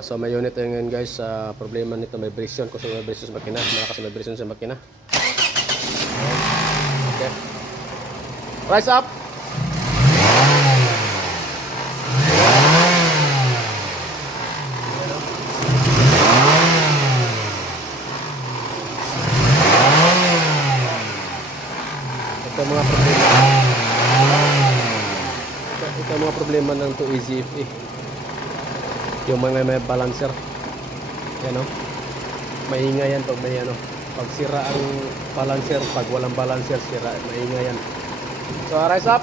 So may unit tayo ngayon guys. Problema nito may vibration. Kasi may vibration sa makina. Malakas may vibration sa makina. Okay. Rise up! Ito mga problema. Ito mga problema ng 2EZFE. Yung mga may balancer. Yan o. Maingay yan pag may ano. Pag sira ang balancer, pag walang balancer, sira. Maingay yan. So rise up.